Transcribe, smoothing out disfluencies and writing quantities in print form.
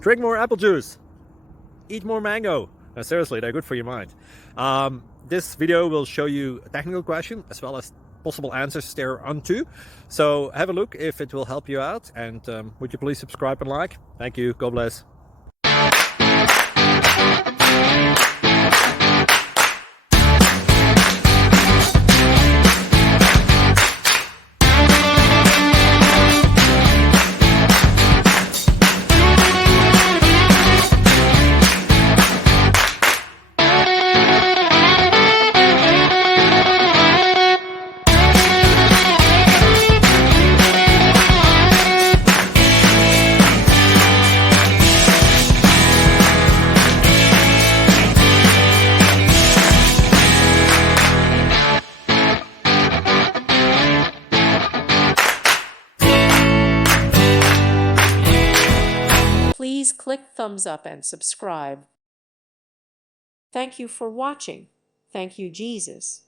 Drink more apple juice. Eat more mango. No, seriously, they're good for your mind. This video will show you a technical question as well as possible answers thereunto. So have a look if it will help you out, and would you please subscribe and like? Thank you. God bless. Please click thumbs up and subscribe. Thank you for watching. Thank you, Jesus.